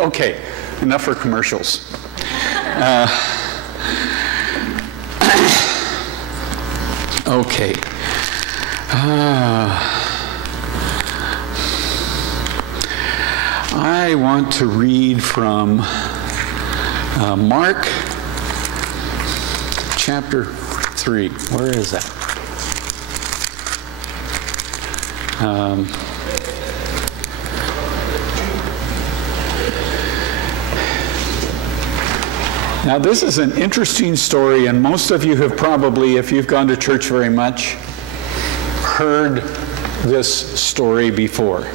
Okay, enough for commercials. Okay. I want to read from Mark chapter 3. Where is that? Now, this is an interesting story, and most of you have probably, if you've gone to church very much, heard this story before.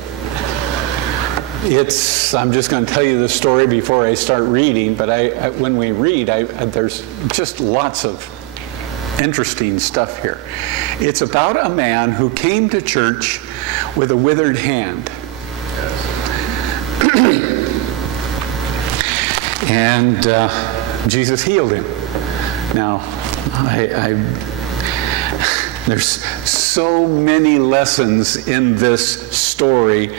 I'm just going to tell you the story before I start reading, but when we read, there's just lots of interesting stuff here. It's about a man who came to church with a withered hand. And Jesus healed him. Now, there's so many lessons in this story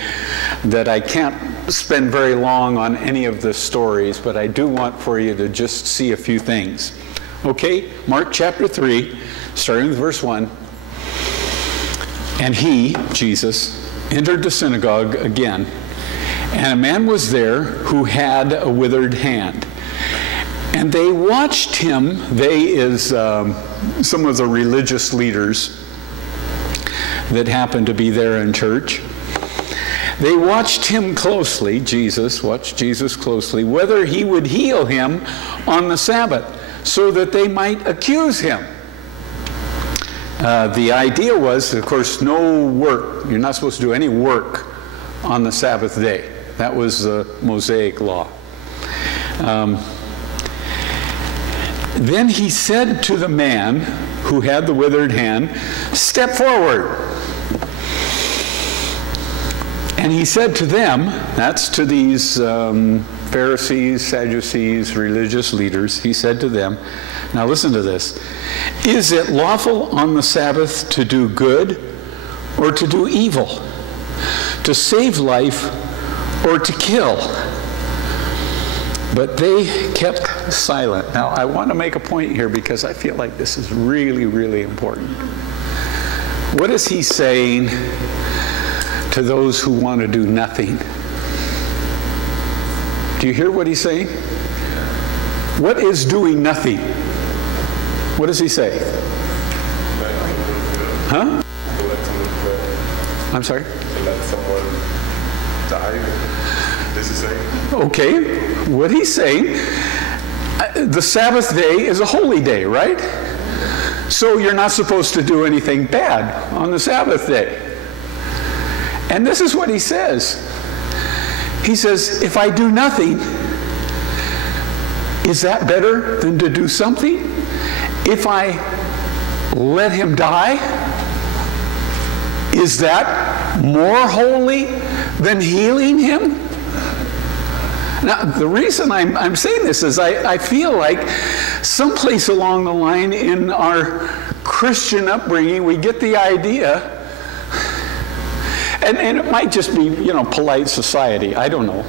that I can't spend very long on any of the stories, but I do want for you to just see a few things. Okay, Mark chapter 3, starting with verse 1. And he, Jesus, entered the synagogue again, and a man was there who had a withered hand. And they watched him. They is some of the religious leaders that happened to be there in church. They watched him closely, Jesus watched Jesus closely, whether he would heal him on the Sabbath, so that they might accuse him. The idea was, of course, no work. You're not supposed to do any work on the Sabbath day. That was the Mosaic law. Then he said to the man who had the withered hand, "Step forward." And he said to them, that's to these Pharisees, Sadducees, religious leaders, he said to them, now listen to this, "Is it lawful on the Sabbath to do good or to do evil, to save life or to kill?" But they kept silent. Now, I want to make a point here because I feel like this is really, really important. What is he saying to those who want to do nothing? Do you hear what he's saying? What is doing nothing? What does he say? Huh? I'm sorry? Let someone die. This is saying. Okay, what he's saying, the Sabbath day is a holy day, right? So you're not supposed to do anything bad on the Sabbath day. And this is what he says. He says, if I do nothing, is that better than to do something? If I let him die, is that more holy than healing him? Now, the reason I'm saying this is I feel like someplace along the line in our Christian upbringing, we get the idea, and it might just be, polite society, I don't know.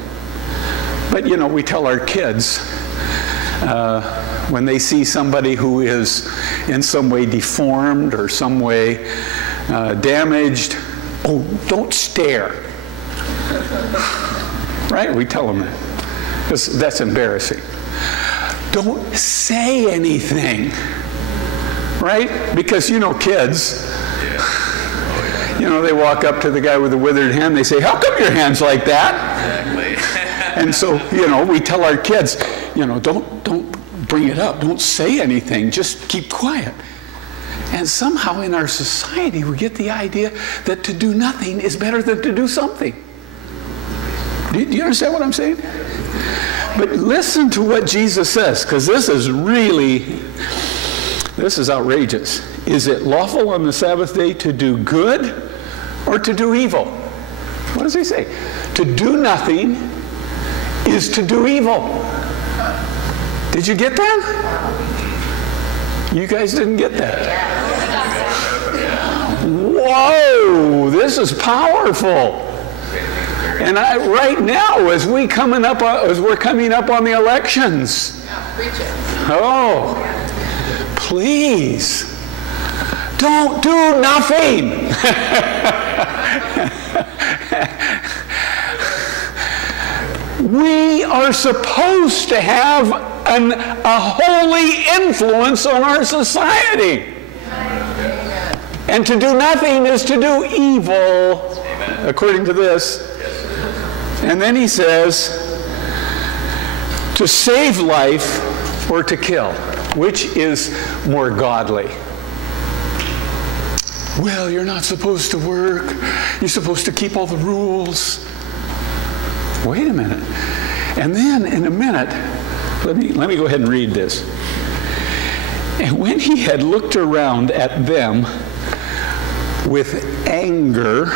But, we tell our kids, when they see somebody who is in some way deformed or some way damaged, oh, don't stare. Right? We tell them that. Because that's embarrassing. Don't say anything. Right? Because, kids, they walk up to the guy with the withered hand, they say, "How come your hand's like that?" Exactly. And so, we tell our kids, don't bring it up. Don't say anything. Just keep quiet. And somehow in our society, we get the idea that to do nothing is better than to do something. Do you understand what I'm saying? But listen to what Jesus says, because this is outrageous. Is it lawful on the Sabbath day to do good or to do evil? What does he say? To do nothing is to do evil. Did you get that? You guys didn't get that. Whoa, this is powerful. And right now, as we're coming up on the elections, oh, please, don't do nothing. We are supposed to have a holy influence on our society. And to do nothing is to do evil, according to this. And then he says, to save life or to kill, which is more godly? Well, you're not supposed to work. You're supposed to keep all the rules. Wait a minute. And then in a minute, let me go ahead and read this. And when he had looked around at them with anger,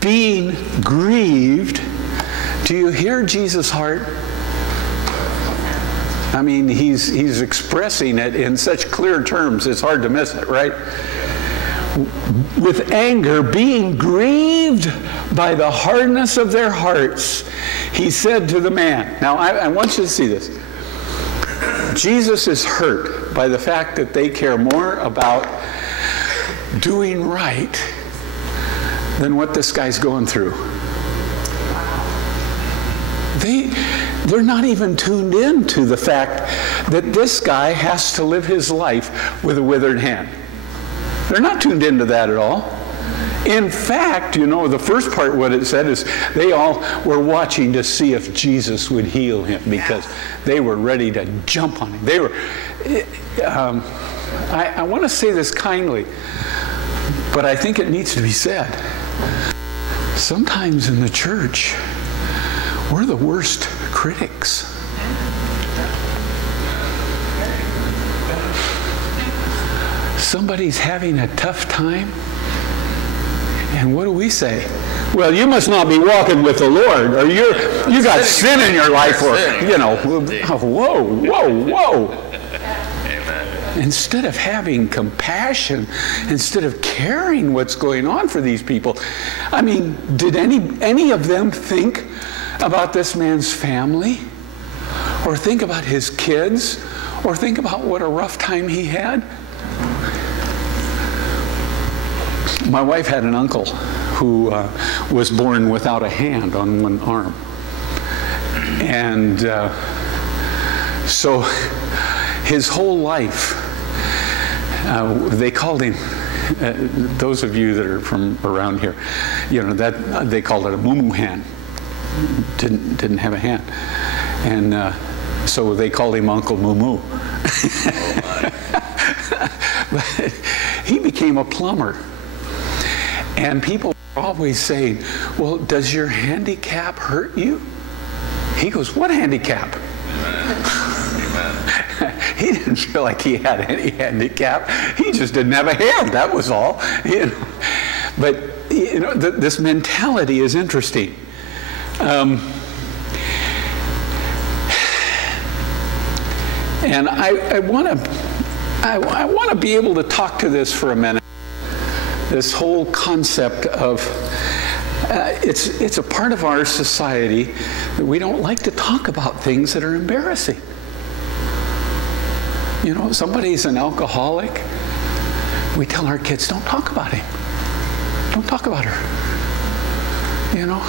being grieved, do you hear Jesus' heart? I mean, he's expressing it in such clear terms, it's hard to miss it, right? With anger, being grieved by the hardness of their hearts, he said to the man. Now, I want you to see this. Jesus is hurt by the fact that they care more about doing right than what this guy's going through. They're not even tuned in to the fact that this guy has to live his life with a withered hand. They're not tuned into that at all. In fact, you know, the first part, what it said is they all were watching to see if Jesus would heal him because they were ready to jump on him. They were, I want to say this kindly, but I think it needs to be said. Sometimes in the church, we're the worst critics. Somebody's having a tough time, and what do we say? Well, you must not be walking with the Lord, or you got sin in your life, or, you know, whoa, whoa, whoa. Instead of having compassion, instead of caring what's going on for these people, I mean, did any of them think about this man's family, or think about his kids, or think about what a rough time he had? My wife had an uncle who was born without a hand on one arm. And so his whole life, they called him, those of you that are from around here, you know, that they called it a moo-moo hand. Didn't have a hand. And so they called him Uncle Moo-Moo. But he became a plumber. And people were always saying, well, does your handicap hurt you? He goes, what handicap? He didn't feel like he had any handicap. He just didn't have a hand, that was all. You know? But you know, this mentality is interesting. And I want to be able to talk to this for a minute. This whole concept of it's a part of our society that we don't like to talk about things that are embarrassing. You know, somebody's an alcoholic. We tell our kids, don't talk about him. Don't talk about her. You know,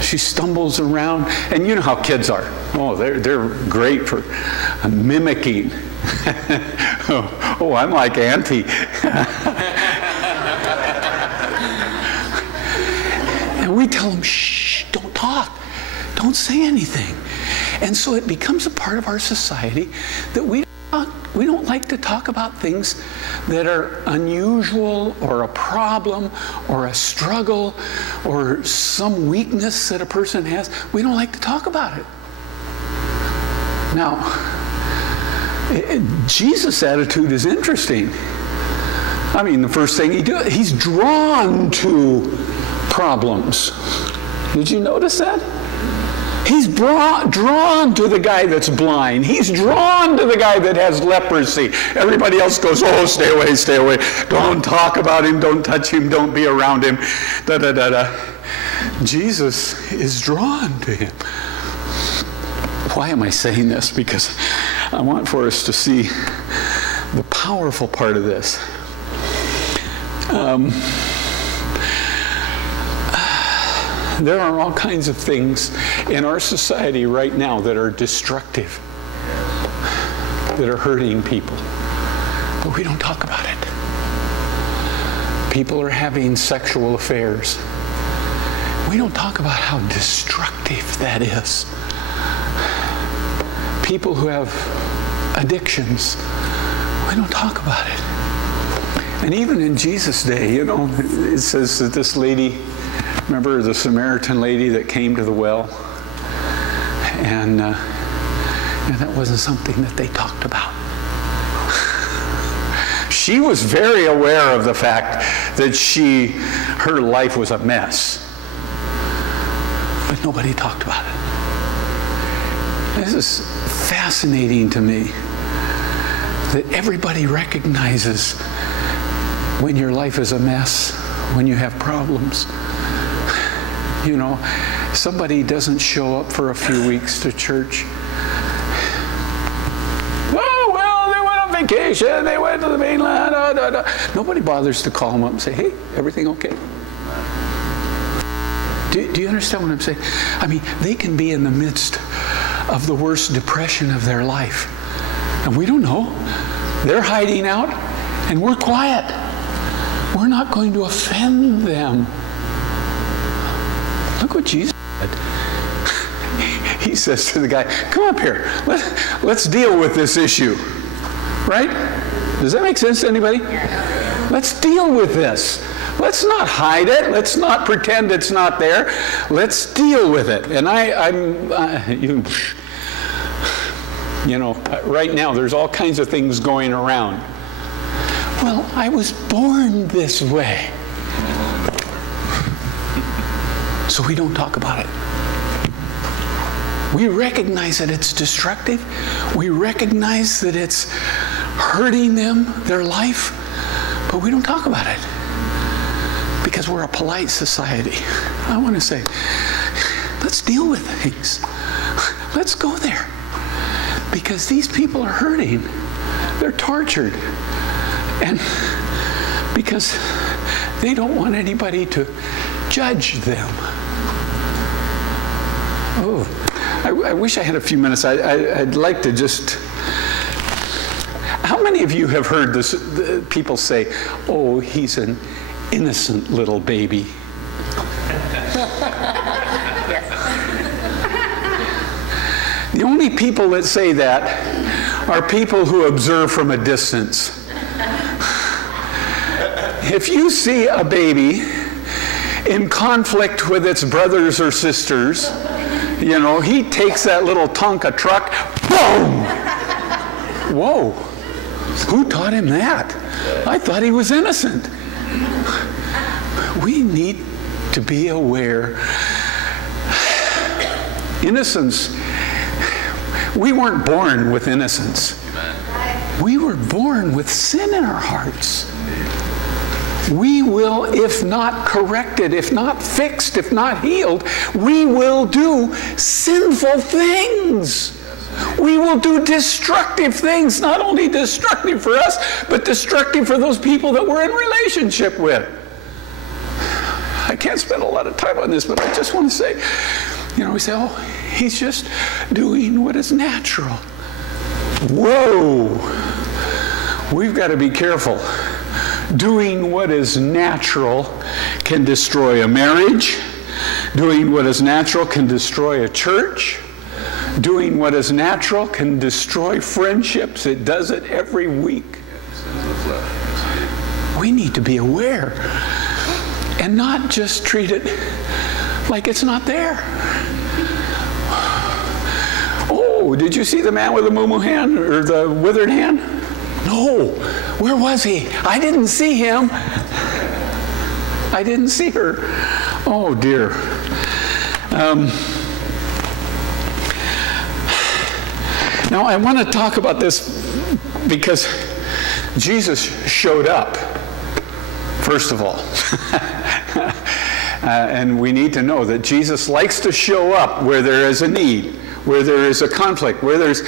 she stumbles around, and you know how kids are. Oh, they're great for mimicking. Oh, I'm like Auntie. And we tell them, shh, don't talk. Don't say anything. And so it becomes a part of our society that we don't like to talk about things that are unusual or a problem or a struggle or some weakness that a person has. We don't like to talk about it. Now, Jesus' attitude is interesting. I mean, the first thing he does, he's drawn to problems. Did you notice that? He's drawn to the guy that's blind. He's drawn to the guy that has leprosy. Everybody else goes, oh, stay away, stay away. Don't talk about him, don't touch him, don't be around him, da-da-da-da. Jesus is drawn to him. Why am I saying this? Because I want for us to see the powerful part of this. There are all kinds of things in our society right now that are destructive, that are hurting people, but we don't talk about it. People are having sexual affairs. We don't talk about how destructive that is. People who have addictions, we don't talk about it. And even in Jesus' day, you know, it says that this lady, remember the Samaritan lady that came to the well? And that wasn't something that they talked about. She was very aware of the fact that her life was a mess. But nobody talked about it. This is fascinating to me, that everybody recognizes when your life is a mess, when you have problems. You know, somebody doesn't show up for a few weeks to church. Oh, well, they went on vacation, they went to the mainland. Nobody bothers to call them up and say, hey, everything okay? Do you understand what I'm saying? I mean, they can be in the midst of the worst depression of their life, and we don't know. They're hiding out, and we're quiet. We're not going to offend them. Look what Jesus said. He says to the guy, come up here. Let's deal with this issue. Right? Does that make sense to anybody? Let's deal with this. Let's not hide it. Let's not pretend it's not there. Let's deal with it. And you know, right now there's all kinds of things going around. Well, I was born this way. So we don't talk about it. We recognize that it's destructive. We recognize that it's hurting them, their life, but we don't talk about it because we're a polite society. I want to say, let's deal with things. Let's go there because these people are hurting. They're tortured. And because they don't want anybody to judge them. Oh, I wish I had a few minutes. I'd like to just... How many of you have heard this? People say, oh, he's an innocent little baby. The only people that say that are people who observe from a distance. If you see a baby in conflict with its brothers or sisters, you know, he takes that little Tonka truck, boom! Whoa, who taught him that? I thought he was innocent. We need to be aware. Innocence, we weren't born with innocence. We were born with sin in our hearts. We will, if not corrected, if not fixed, if not healed, we will do sinful things. We will do destructive things, not only destructive for us, but destructive for those people that we're in relationship with. I can't spend a lot of time on this, but I just want to say, you know, we say, oh, he's just doing what is natural. Whoa! We've got to be careful. Doing what is natural can destroy a marriage. Doing what is natural can destroy a church. Doing what is natural can destroy friendships. It does it every week. We need to be aware and not just treat it like it's not there. Oh, did you see the man with the moo-moo hand or the withered hand? No. Where was he? I didn't see him. I didn't see her. Oh, dear. Now, I want to talk about this because Jesus showed up, first of all. And we need to know that Jesus likes to show up where there is a need, where there is a conflict, where there's...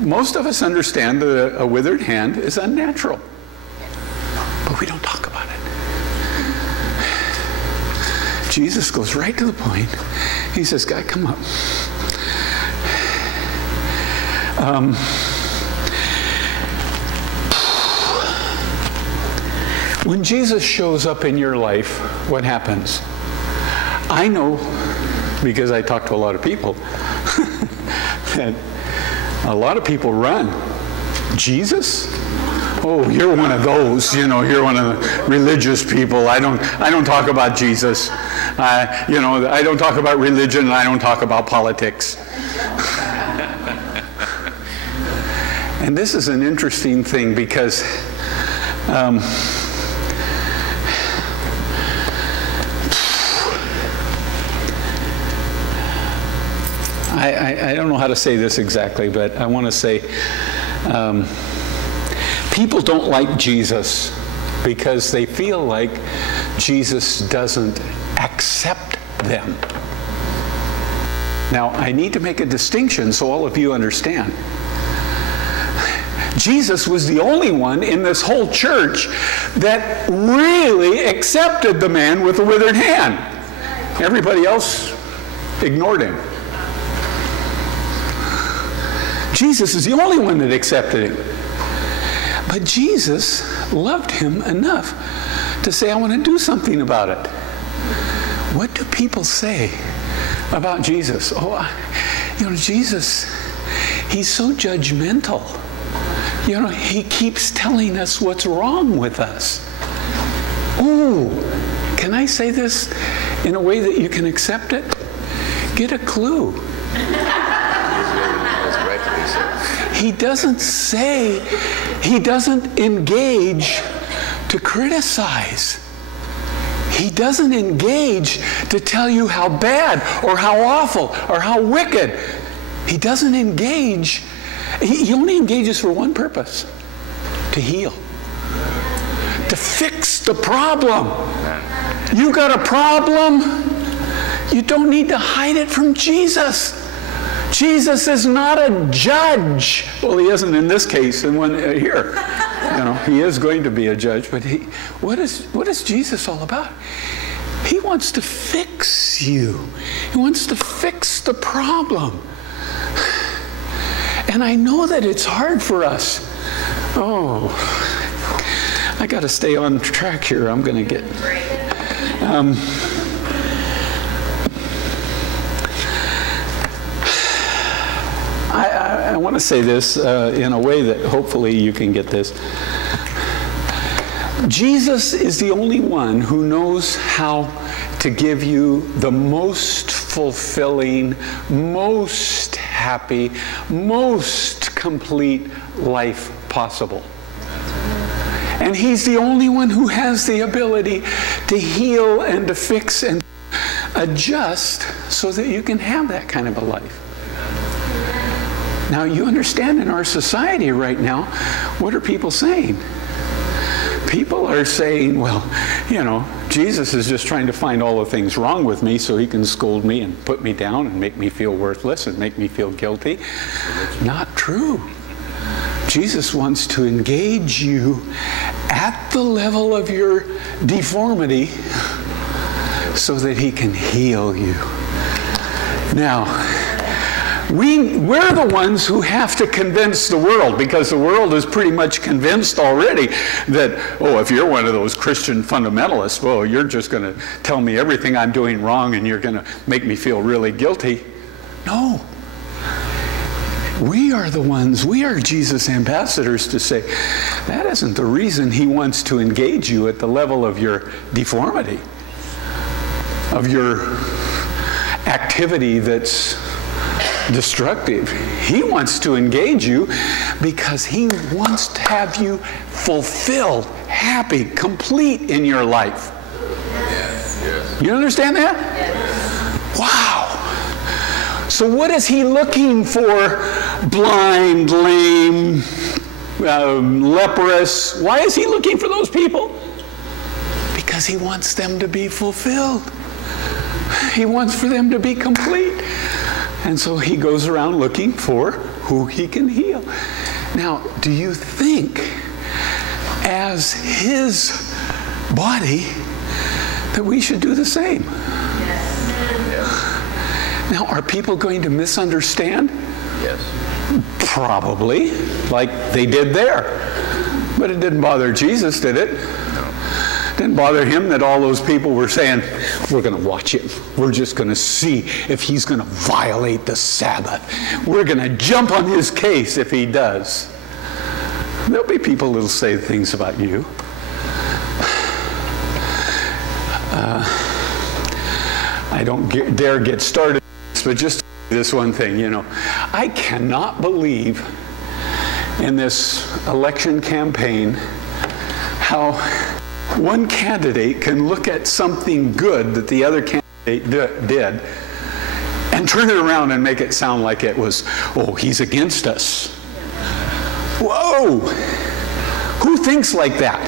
most of us understand that a withered hand is unnatural. But we don't talk about it. Jesus goes right to the point. He says, "Guy, come up." When Jesus shows up in your life, what happens? I know, because I talk to a lot of people, that a lot of people run. Jesus? Oh, you're one of those, you know, you're one of the religious people. I don't talk about Jesus. You know, I don't talk about religion, and I don't talk about politics. And this is an interesting thing because I don't know how to say this exactly, but I want to say people don't like Jesus because they feel like Jesus doesn't accept them. Now, I need to make a distinction so all of you understand. Jesus was the only one in this whole church that really accepted the man with the withered hand. Everybody else ignored him. Jesus is the only one that accepted him. But Jesus loved him enough to say, I want to do something about it. What do people say about Jesus? Oh, you know, Jesus, he's so judgmental. You know, he keeps telling us what's wrong with us. Oh, can I say this in a way that you can accept it? Get a clue. He doesn't say, he doesn't engage to criticize. He doesn't engage to tell you how bad or how awful or how wicked. He doesn't engage. He only engages for one purpose: to heal, to fix the problem. You got a problem? You don't need to hide it from Jesus. Jesus is not a judge. Well, he isn't in this case, and when here, you know, he is going to be a judge. But what is Jesus all about? He wants to fix you. He wants to fix the problem. And I know that it's hard for us. Oh, I got to stay on track here. I'm going to get... I want to say this in a way that hopefully you can get this. Jesus is the only one who knows how to give you the most fulfilling, most happy, most complete life possible. And he's the only one who has the ability to heal and to fix and adjust so that you can have that kind of a life. Now, you understand in our society right now, what are people saying? People are saying, well, you know, Jesus is just trying to find all the things wrong with me so he can scold me and put me down and make me feel worthless and make me feel guilty. Not true. Jesus wants to engage you at the level of your deformity so that he can heal you. Now, we're the ones who have to convince the world, because the world is pretty much convinced already that, oh, if you're one of those Christian fundamentalists, well, you're just going to tell me everything I'm doing wrong and you're going to make me feel really guilty. No. We are the ones, we are Jesus' ambassadors to say, that isn't the reason he wants to engage you at the level of your deformity, of your activity that's destructive. He wants to engage you because he wants to have you fulfilled, happy, complete in your life. Yes, yes. You understand that? Yes. Wow. So what is he looking for? Blind, lame, leprous. Why is he looking for those people? Because he wants them to be fulfilled. He wants for them to be complete. And so he goes around looking for who he can heal. Now, do you think, as his body, that we should do the same? Yes. Now, are people going to misunderstand? Yes. Probably, like they did there. But it didn't bother Jesus, did it? No. Didn't bother him that all those people were saying, we're going to watch him. We're just going to see if he's going to violate the Sabbath. We're going to jump on his case if he does. There'll be people that'll say things about you. I don't dare get started, but just this one thing, you know. I cannot believe in this election campaign how one candidate can look at something good that the other candidate did and turn it around and make it sound like it was, oh, he's against us. Whoa! Who thinks like that?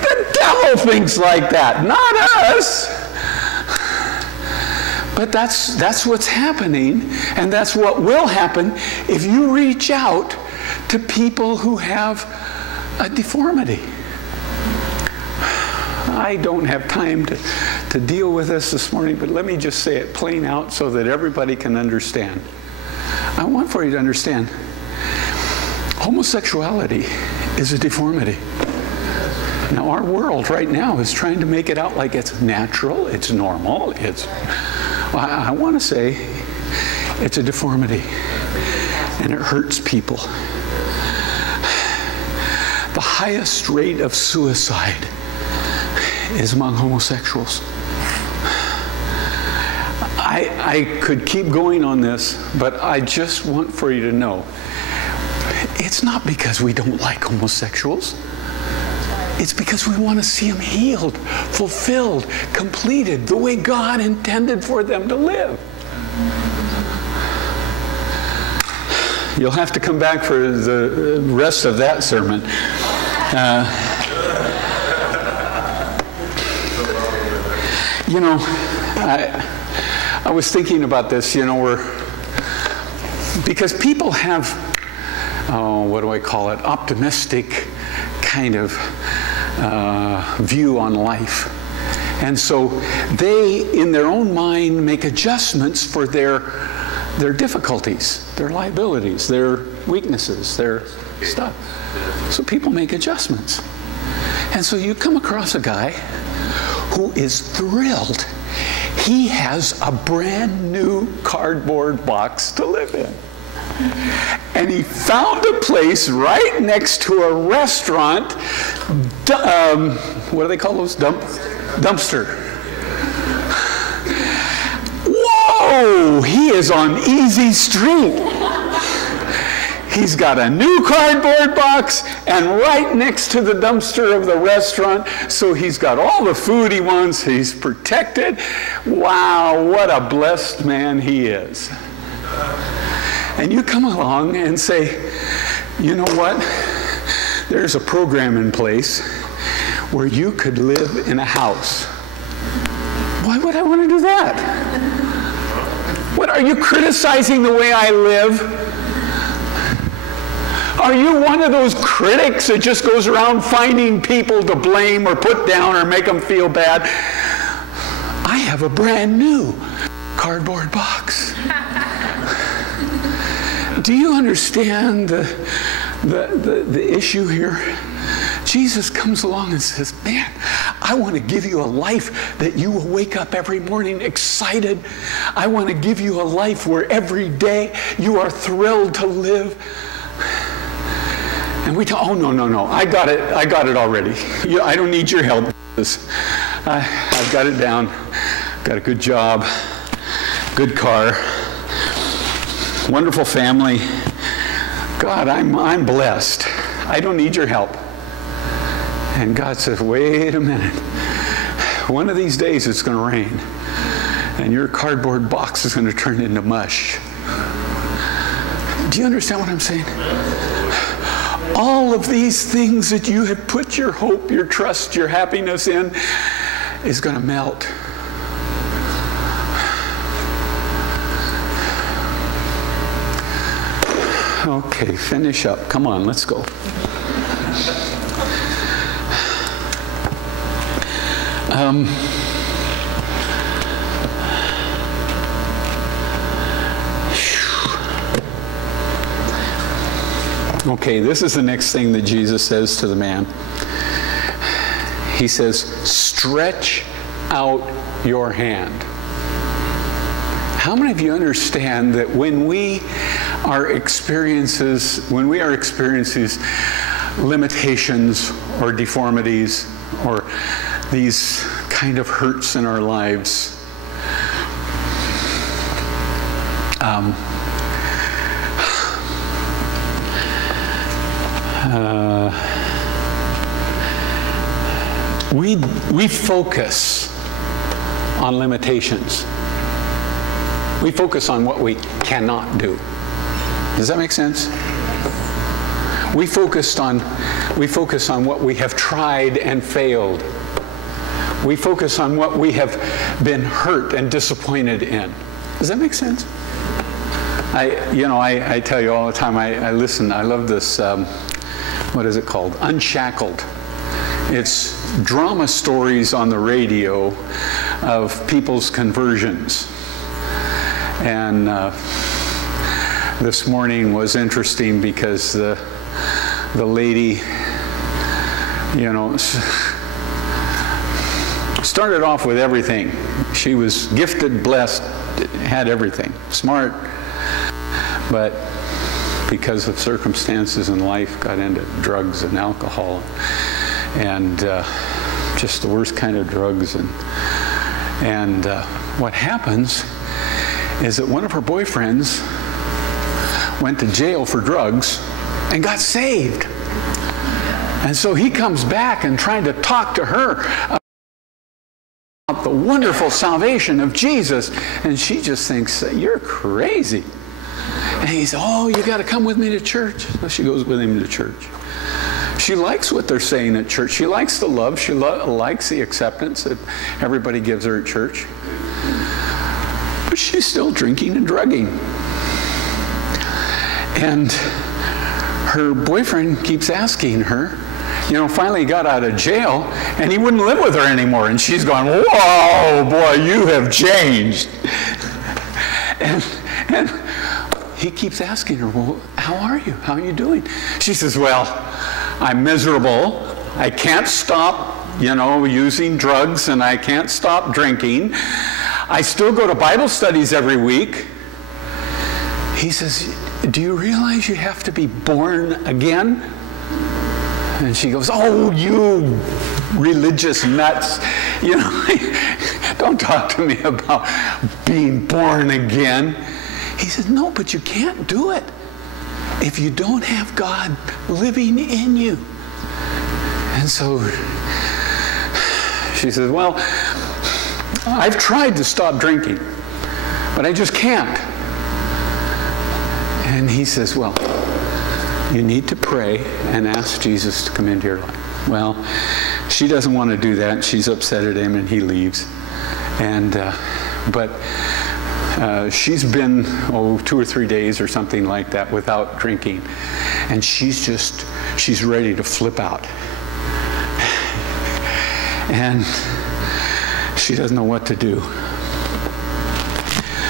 The devil thinks like that, not us. But that's what's happening, and that's what will happen if you reach out to people who have a deformity. I don't have time to deal with this morning, but let me just say it plain out so that everybody can understand. I want for you to understand, homosexuality is a deformity. Now, our world right now is trying to make it out like it's natural, it's normal, well, I want to say it's a deformity, and it hurts people. The highest rate of suicide is among homosexuals. I could keep going on this, but I just want for you to know, it's not because we don't like homosexuals. It's because we want to see them healed, fulfilled, completed, the way God intended for them to live. You'll have to come back for the rest of that sermon. You know, I was thinking about this, you know, because people have, what do I call it, optimistic kind of view on life. And so they, in their own mind, make adjustments for their difficulties, their liabilities, their weaknesses, their stuff. So people make adjustments. And so you come across a guy who is thrilled. He has a brand new cardboard box to live in. And he found a place right next to a restaurant, what do they call those? Dumpster. Whoa! He is on easy street. He's got a new cardboard box, and right next to the dumpster of the restaurant, so he's got all the food he wants, he's protected. Wow, what a blessed man he is. And you come along and say, you know what? There's a program in place where you could live in a house. Why would I want to do that? What, are you criticizing the way I live? Are you one of those critics that just goes around finding people to blame or put down or make them feel bad? I have a brand new cardboard box. Do you understand the issue here? Jesus comes along and says, man, I want to give you a life that you will wake up every morning excited. I want to give you a life where every day you are thrilled to live. And we tell, oh, no, I got it already. I don't need your help. I've got it down. Got a good job, good car, wonderful family. God, I'm blessed. I don't need your help. And God says, wait a minute. One of these days it's going to rain, and your cardboard box is going to turn into mush. Do you understand what I'm saying? All of these things that you have put your hope, your trust, your happiness in, is going to melt. Okay, finish up. Come on, let's go. Okay, this is the next thing that Jesus says to the man. He says, stretch out your hand. How many of you understand that when we are experiencing limitations or deformities or these kind of hurts in our lives, we focus on limitations. We focus on what we cannot do. Does that make sense? We focus on what we have tried and failed. We focus on what we have been hurt and disappointed in. Does that make sense? I tell you all the time, I listen, I love this, what is it called? Unshackled. It's drama stories on the radio of people's conversions. And this morning was interesting because the lady, started off with everything. She was gifted, blessed, had everything, smart, but because of circumstances in life got into drugs and alcohol and just the worst kind of drugs. And what happens is that one of her boyfriends went to jail for drugs and got saved. And so he comes back and trying to talk to her about the wonderful salvation of Jesus. And she just thinks, you're crazy. And he says, oh, you got to come with me to church. So she goes with him to church. She likes what they're saying at church. She likes the love. She likes the acceptance that everybody gives her at church. But she's still drinking and drugging. And her boyfriend keeps asking her, finally got out of jail, and he wouldn't live with her anymore. And she's going, whoa, boy, you have changed. And he keeps asking her, well, how are you? How are you doing? She says, well, I'm miserable. I can't stop, using drugs, and I can't stop drinking. I still go to Bible studies every week. He says, do you realize you have to be born again? And she goes, oh, you religious nuts. Don't talk to me about being born again. He says, no, but you can't do it if you don't have God living in you. And so she says, well, I've tried to stop drinking, but I just can't. And he says, well, you need to pray and ask Jesus to come into your life. Well, she doesn't want to do that. She's upset at him, and he leaves. And but she's been 2 or 3 days or something like that without drinking, and she's ready to flip out. And she doesn't know what to do.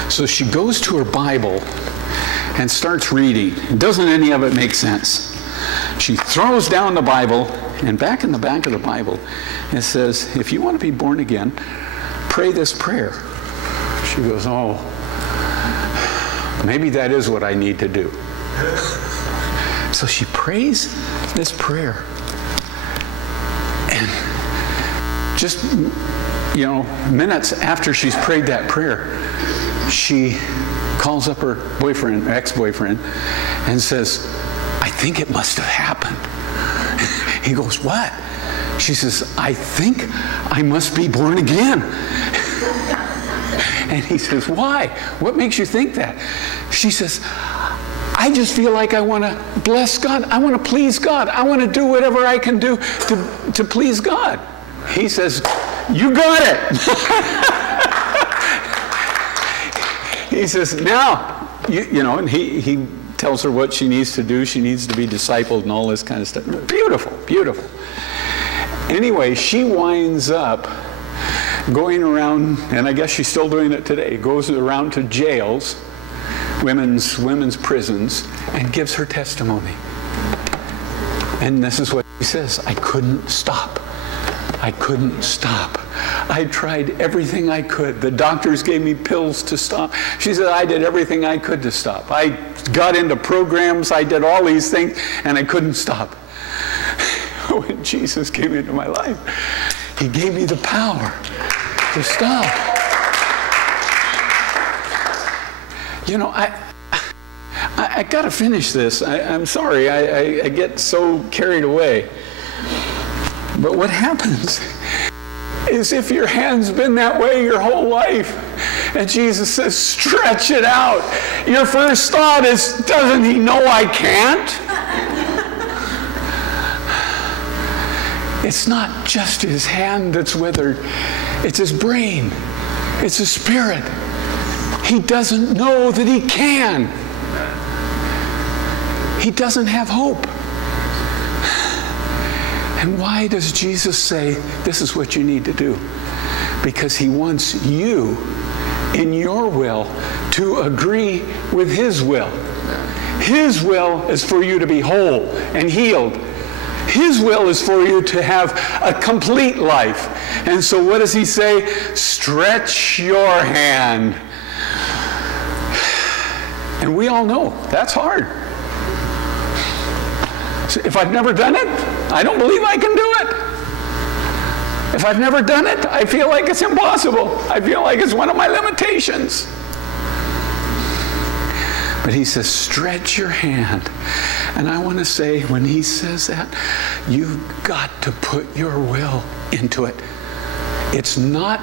So she goes to her Bible and starts reading. Doesn't any of it make sense? She throws down the Bible, and back in the back of the Bible, it says, if you want to be born again, pray this prayer. She goes, oh, maybe that is what I need to do. So she prays this prayer. And just, minutes after she's prayed that prayer, she calls up her boyfriend, ex-boyfriend, and says, I think it must have happened. He goes, what? She says, I think I must be born again. And he says, why? What makes you think that? She says, I just feel like I want to bless God. I want to please God. I want to do whatever I can do to please God. He says, You got it. He says, now, you know, and he tells her what she needs to do. She needs to be discipled and all this kind of stuff. Beautiful, beautiful. Anyway, she winds up going around, and I guess she's still doing it today, goes around to jails, women's prisons, and gives her testimony. And this is what she says: I couldn't stop. I couldn't stop. I tried everything I could. The doctors gave me pills to stop. She said, I did everything I could to stop. I got into programs, I did all these things, and I couldn't stop. When Jesus came into my life, he gave me the power to stop. You know, I got to finish this. I'm sorry, I get so carried away. But what happens is, if your hand's been that way your whole life, and Jesus says, stretch it out, your first thought is, doesn't he know I can't? It's not just his hand that's withered. It's his brain. It's his spirit. He doesn't know that he can. He doesn't have hope. And why does Jesus say, this is what you need to do? Because he wants you, in your will, to agree with his will. His will is for you to be whole and healed. His will is for you to have a complete life. And so what does he say? Stretch your hand. And we all know that's hard. So if I've never done it, I don't believe I can do it. If I've never done it, I feel like it's impossible. I feel like it's one of my limitations. But he says, stretch your hand. And I want to say, when he says that, you've got to put your will into it. It's not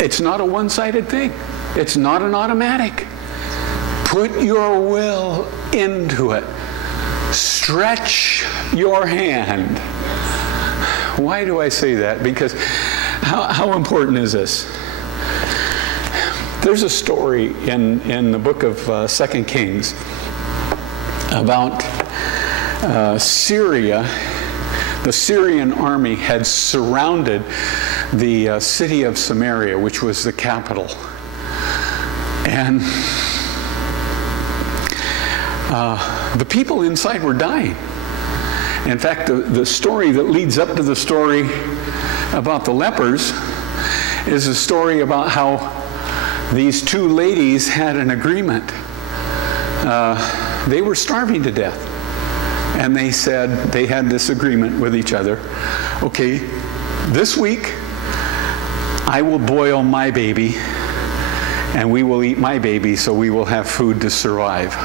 a one-sided thing. It's not an automatic. Put your will into it. Stretch your hand. Why do I say that? Because how important is this? There's a story in the book of 2 Kings about Syria. The Syrian army had surrounded the city of Samaria, which was the capital. And the people inside were dying. In fact, the story that leads up to the story about the lepers is a story about how these two ladies had an agreement. They were starving to death. And they said, they had this agreement with each other. Okay, this week I will boil my baby and we will eat my baby so we will have food to survive.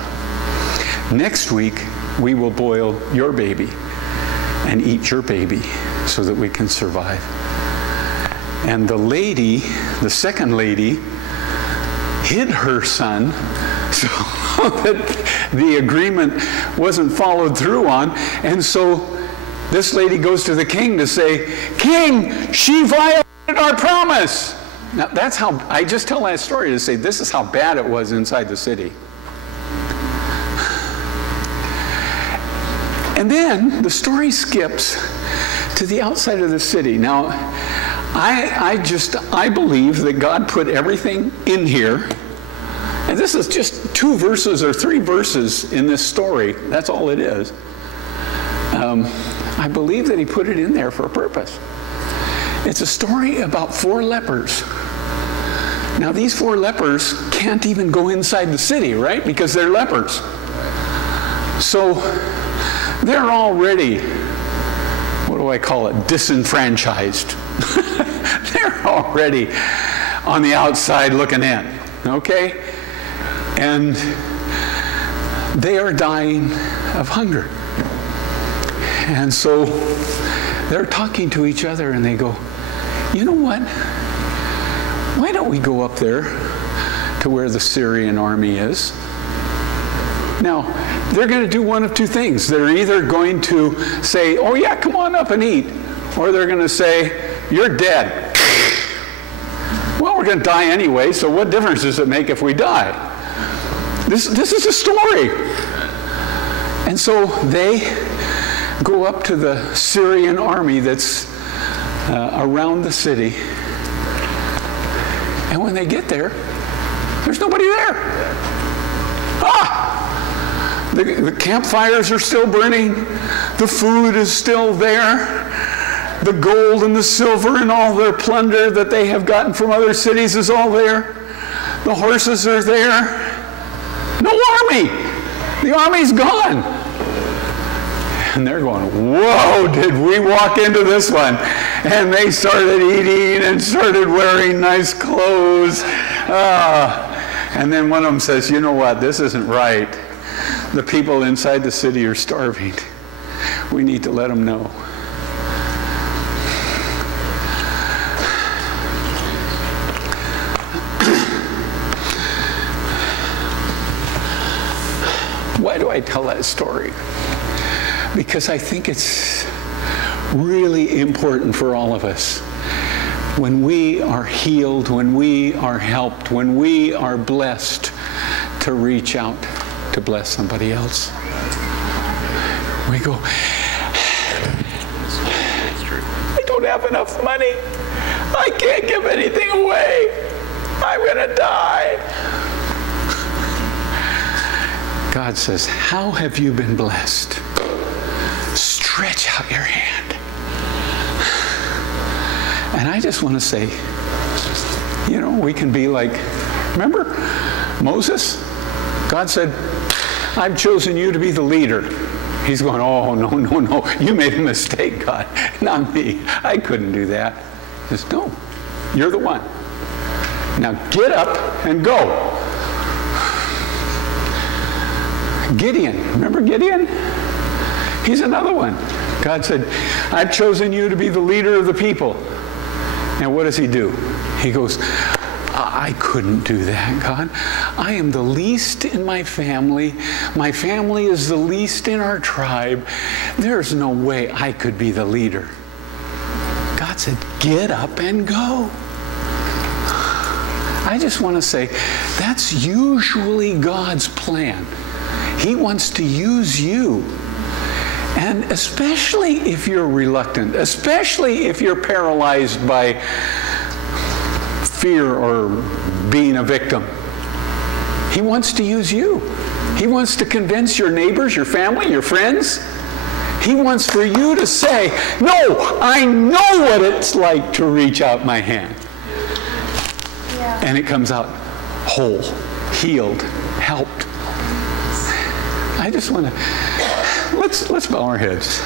Next week we will boil your baby and eat your baby so that we can survive. And the lady, the second lady, hid her son so that the agreement wasn't followed through on. And so this lady goes to the king to say, King, she violated our promise. Now that's how, I just tell that story to say this is how bad it was inside the city. And then the story skips to the outside of the city. Now, I believe that God put everything in here. And this is just 2 verses or 3 verses in this story. That's all it is. I believe that he put it in there for a purpose. It's a story about 4 lepers. Now, these 4 lepers can't even go inside the city, right? Because they're lepers. So they're already, what do I call it, disenfranchised. They're already on the outside looking in, okay? And they are dying of hunger. And so they're talking to each other and they go, you know what? Why don't we go up there to where the Syrian army is? Now, they're going to do one of 2 things. They're either going to say, oh yeah, come on up and eat. Or they're going to say, you're dead. we're going to die anyway, so what difference does it make if we die? This is a story. And so they go up to the Syrian army that's around the city. And when they get there, there's nobody there. The campfires are still burning. The food is still there. The gold and the silver and all their plunder that they have gotten from other cities is all there. The horses are there. No army. The army's gone. And they're going, whoa, did we walk into this one? And they started eating and started wearing nice clothes. And then one of them says, you know what, this isn't right. The people inside the city are starving. We need to let them know. Why do I tell that story? Because I think it's really important for all of us. When we are healed, when we are helped, when we are blessed, to reach out to bless somebody else. We go, I don't have enough money. I can't give anything away. I'm going to die. God says, how have you been blessed? Stretch out your hand. And I just want to say, you know, we can be like, remember Moses? God said, I've chosen you to be the leader. He's going, oh, no, no, no. You made a mistake, God. Not me. I couldn't do that. He says, no, you're the one. Now get up and go. Gideon, remember Gideon? He's another one. God said, I've chosen you to be the leader of the people. And what does he do? He goes, I couldn't do that, God. I am the least in my family. My family is the least in our tribe. There's no way I could be the leader. God said, get up and go. I just want to say, that's usually God's plan. He wants to use you. And especially if you're reluctant, especially if you're paralyzed by fear or being a victim. He wants to use you. He wants to convince your neighbors, your family, your friends. He wants for you to say, no, I know what it's like to reach out my hand. Yeah. And it comes out whole, healed, helped. I just want to, let's bow our heads.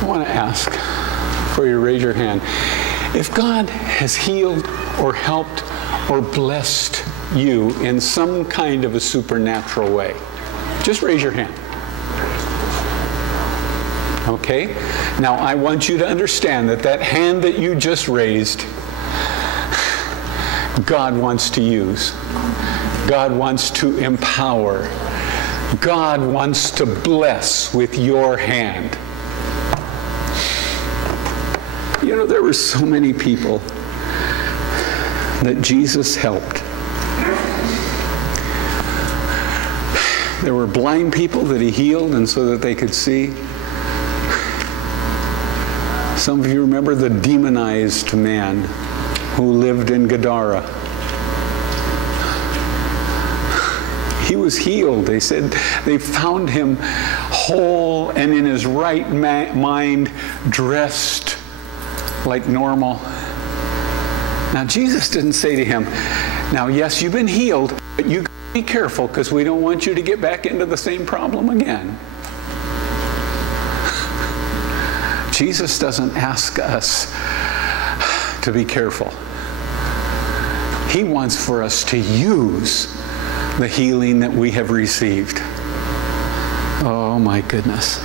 I want to ask for you to raise your hand. If God has healed or helped or blessed you in some kind of a supernatural way, just raise your hand. Okay? Now I want you to understand that that hand that you just raised, God wants to use. God wants to empower. God wants to bless with your hand. You know, there were so many people that Jesus helped. There were blind people that he healed and so that they could see. Some of you remember the demonized man who lived in Gadara. He was healed. They said they found him whole and in his right mind, dressed like normal. Now Jesus didn't say to him, now yes, you've been healed, but you gotta be careful because we don't want you to get back into the same problem again. Jesus doesn't ask us to be careful. He wants for us to use the healing that we have received. Oh my goodness.